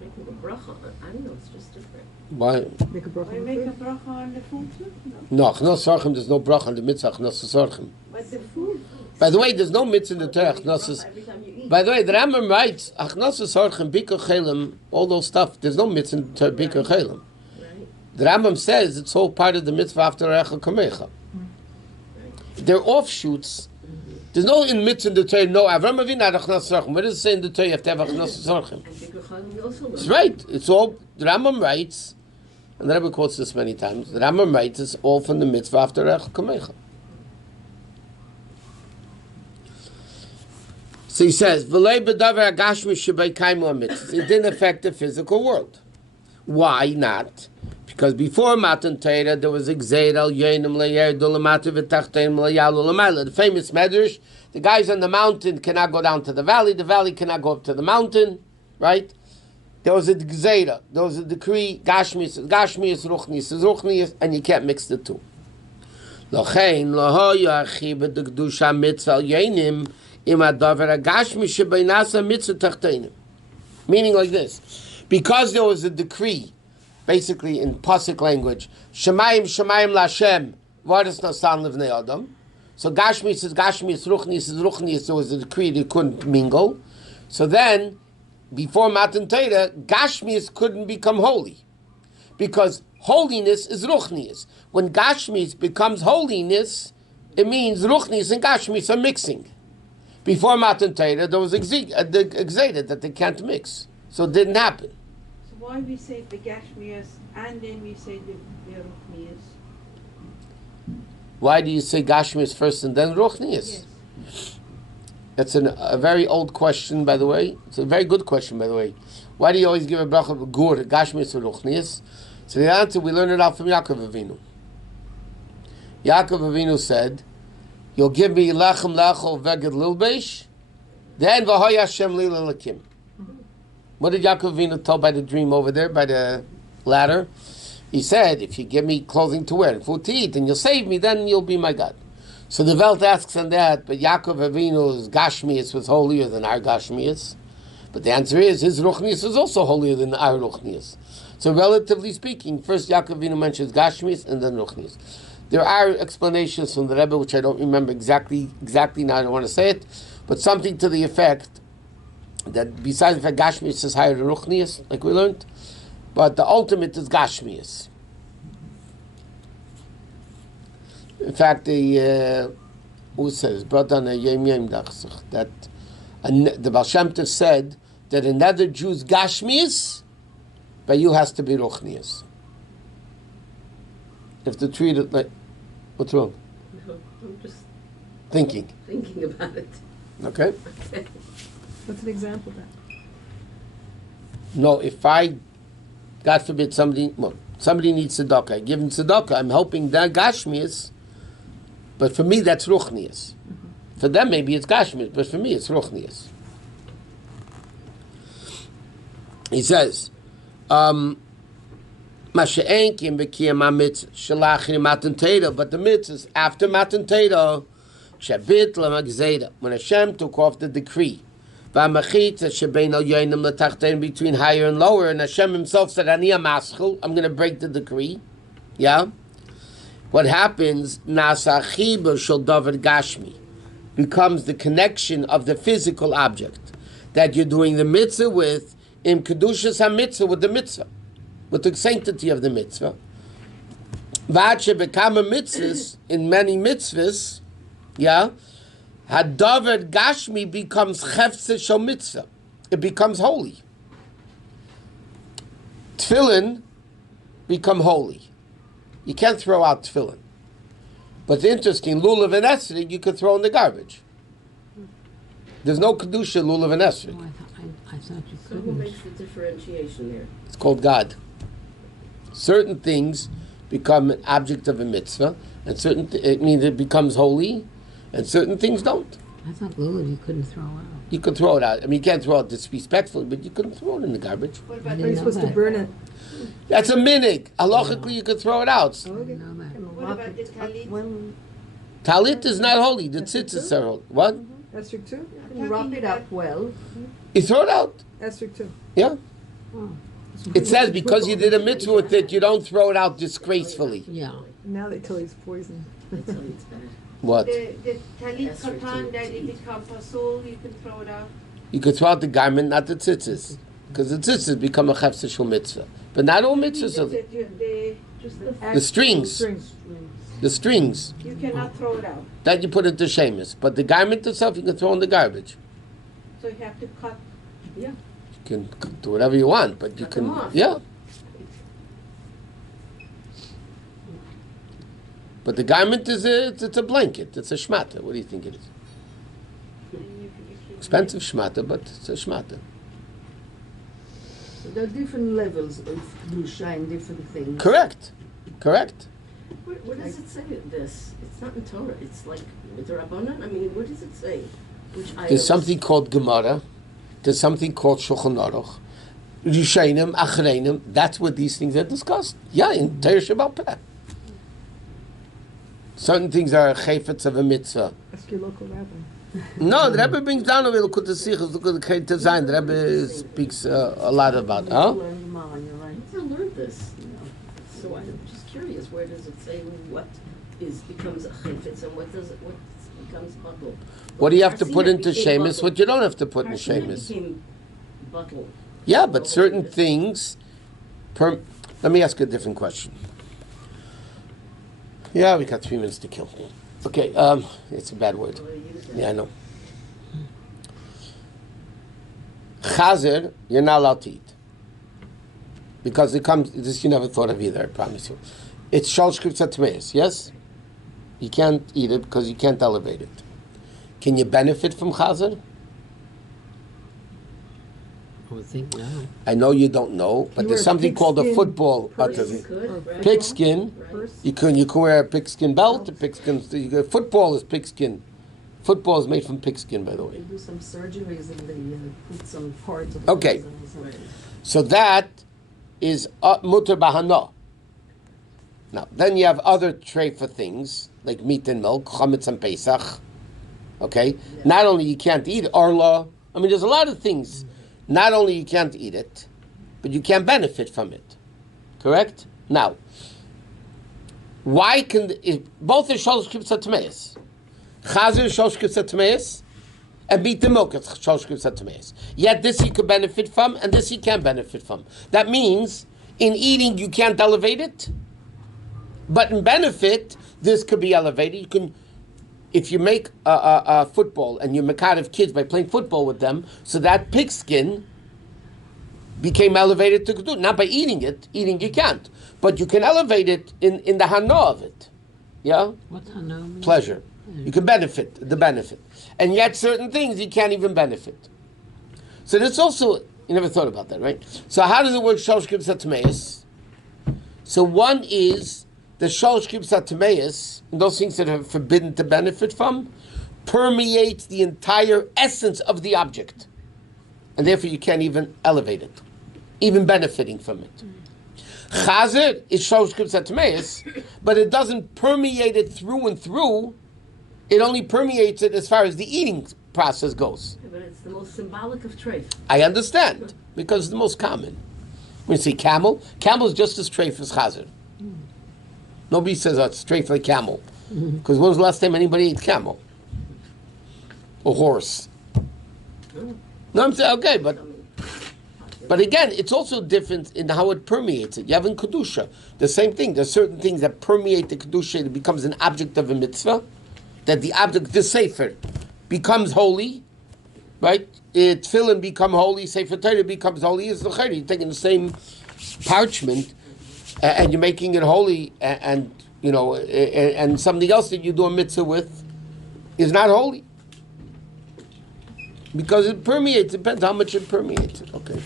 Making a bracha. I don't know, it's just different. Why? Make a bracha We on make a food. bracha on the food too? No. No, Achnos Sarchim, there's no bracha on the mitzvah Achnos Sarchim. But the food. By the way, there's no mitzvah in the Torah Achnos. Every time you eat. By the way, the Rambam writes Achnos Sarchim, Bikur Chelim, all those stuff. There's no mitzvah in the Torah Bikur Chelim. Right? The Rambam says it's all part of the mitzvah after Recha Kamecha. They're offshoots. There's no in mitzvah in the Torah. No, Avram Avinu had Achnos Sarchim. What does it say in the Torah? You have to have Achnos Sarchim. And Bikkur Chalim we also learn. It's right. It's all the Rambam writes, and the Rebbe quotes this many times. The Rambam writes it's all from the mitzvah after Recha Kamecha. So he says, "V'lei b'davar agashmi shebei kaimu mitzvah." It didn't affect the physical world. Why not? Because before Matan Torah there was Gzeir al Yenim leYerdu lemata v'tachtein leYalu lemayla. The famous medrash: the guys on the mountain cannot go down to the valley cannot go up to the mountain. Right? There was a Gzeira, there was a decree, Gashmius, Ruchnius, and you can't mix the two. Lochein, Lohoya, Achiba, the Gdusha, Mitzvah, Yenim, Imadavar, Agashmi, Shebainasa, Mitzvah, Tachtenim. Meaning like this. Because there was a decree, basically in Pasuk language, Shemayim, Lashem, Vadas Nasan Livnei Adam. So Gashmius, Ruchnius, there was a decree they couldn't mingle. So then, before Matan Torah, Gashmias couldn't become holy. Because holiness is Ruchnias. When Gashmias becomes holiness, it means Ruchnias and Gashmias are mixing. Before Matan Torah, there was exaded that they can't mix. So it didn't happen. So why we say the Gashmias and then we say the Ruchnias? Why do you say Gashmias first and then Ruchnias? Yes. That's a very old question, by the way. It's a very good question, by the way. Why do you always give a bracha of gur, Gashmias or Ruchnias? So the answer, we learn it out from Yaakov Avinu. Yaakov Avinu said, "You'll give me lachem lachol veged lilbeish, then v'hoy Hashem li l'elakim." What did Yaakov Avinu tell by the dream over there, by the ladder? He said, if you give me clothing to wear and food to eat, and you'll save me, then you'll be my God. So the Welt asks on that, but Yaakov Avinu's Gashmias was holier than our Gashmias. But the answer is his ruchnius is also holier than our ruchnius. So relatively speaking, first Yaakov Avinu mentions Gashmis and then ruchnius. There are explanations from the Rebbe which I don't remember exactly now. I don't want to say it, but something to the effect that besides the fact Gashmis is higher than ruchnius, like we learned, but the ultimate is Gashmis. In fact, who says brought on a Yom Yom Dachsach that the Baal Shem Tov said that another Jew's Gashmius, but you has to be Ruchnius. If to treat it like, what's wrong? No, I'm just Thinking about it. Okay. Okay. What's an example of that? No, if I, God forbid, somebody needs tzedakah, I give him tzedakah, I'm helping that Gashmius, but for me that's Ruchnius. For them maybe it's Gashmius, but for me it's Ruchnius. He says, but the mitzvahs after Matan Torah, when Hashem took off the decree, between higher and lower, and Hashem himself said, I'm going to break the decree. Yeah? What happens, becomes the connection of the physical object that you're doing the mitzvah with, in Kedushas HaMitzvah, with the mitzvah, with the sanctity of the mitzvah. Vache become a mitzvahs, in many mitzvahs, yeah, Hadavar Gashmi becomes Chefze Shel Mitzvah. It becomes holy. Tefillin become holy. You can't throw out tefillin. But the interesting, lulav and esrog you could throw in the garbage. There's no kedusha lulav and esrog. I thought you So who couldn't. makes the differentiation there? It's called God. Certain things become an object of a mitzvah, and it means it becomes holy, and certain things don't. I thought lulav you couldn't throw out. You could throw it out. I mean, you can't throw it disrespectfully, but you couldn't throw it in the garbage. What I about didn't Are you know supposed to that. burn it? That's a minig. Halachically, you could throw it out. I didn't know that. What about the talit? When Talit is not holy. The tzitzis are holy. What? Esther too? you wrap it up well, You throw it out. Esther too. Yeah. oh, It says because you did a mitzvah with it, you don't throw it out disgracefully. yeah. Now they tell you it's poison. I tell you it's bad. What? The talit Yes, Ricky. katan that it becomes pasul, you can throw it out. You could throw out the garment, not the tzitzis. Because the tzitzis become a chefse shel mitzvah. But not all mitzvahs are. Just the The strings. Strings. The strings you cannot throw it out. that you put into shemus. But the garment itself you can throw in the garbage. So you have to cut. Yeah. You can do whatever you want, but you Cut them can. off. Yeah. But the garment is it's a blanket. It's a shmata. What do you think it is? Expensive shmata, but it's a shmata. So there are different levels of kedusha in different things. Correct. What does it say this? It's not in Torah. It's like with the Rabbanan. I mean, what does it say? Which There's items? something called Gemara. There's something called Shulchan Aruch. Rishainim, Achreinim. That's where these things are discussed. Yeah, in Torah Shabbat Peh. Certain things are a chayfetz of a mitzvah. Ask your local rabbi. No, the Rebbe brings down a little Likutei Sichos, look at the Kei Tezayin. The Rebbe speaks a lot about it. Huh? Learn Gemara, you're right. I learned this. So I'm just curious. Where does it say what becomes a chayfetz and what becomes bottle? What do you have to Parsina put into became shemus? bottle. What you don't have to put in Parsina shemus? became bottle. Yeah, but certain things. Let me ask you a different question. Yeah, we got 3 minutes to kill. Okay, it's a bad word. Yeah, I know. Chazer, you're not allowed to eat. Because it comes, this you never thought of either, I promise you. It's Shalosh Krivtzat Tmeis, yes? You can't eat it because you can't elevate it. Can you benefit from Chazer? I would think no. I know you don't know, but You there's wear something called a pigskin football. purse. You could, right? Pigskin. Right. You can wear a pigskin belt. A pigskin. Football is pigskin. Football is made from pigskin, by the way. They do some surgeries and they put some parts of Okay. things and something. So that is mutter bahana. Now, then you have other treifa things like meat and milk, chametz and pesach. Okay, not only you can't eat arla. I mean, there's a lot of things. not only you can't eat it, but you can't benefit from it. Correct? Now, why can both are shalosh kibsat tmeis? Chazer is shalosh kibsat tmeis, and beat the milk is shalosh kibsat tmeis. Yet this he could benefit from, and this he can't benefit from. That means in eating you can't elevate it, but in benefit this could be elevated. You can, if you make a football and you mekadev kids by playing football with them, so that pigskin became elevated to kedusha. Not by eating it. Eating you can't. But you can elevate it in the hana of it. Yeah? What hana means? Pleasure. You can benefit, the benefit. And yet certain things you can't even benefit. So that's also, you never thought about that, right? So how does it work, shalosh kibsat tmeis? So one is the shalosh kibsat tmeis, and those things that are forbidden to benefit from, permeates the entire essence of the object. And therefore you can't even elevate it, even benefiting from it. Chazer is shalosh kibsat tmeis, but it doesn't permeate it through and through. It only permeates it as far as the eating process goes. But it's the most symbolic of treif. I understand, because it's the most common. When you see camel is just as treif as chazer. Nobody says, oh, it's treif like camel. Because when was the last time anybody ate camel? Or horse? No, I'm saying, okay, but again, it's also different in how it permeates it. You have in Kedusha, the same thing. There's certain things that permeate the Kedusha, it becomes an object of a mitzvah, that the object, the Sefer, becomes holy, right? Tefillin become holy, Sefer Torah becomes holy. It's the Chayr. You're taking the same parchment and you're making it holy, and you know, and something else that you do a mitzvah with is not holy. Because it permeates, it depends how much it permeates. Okay.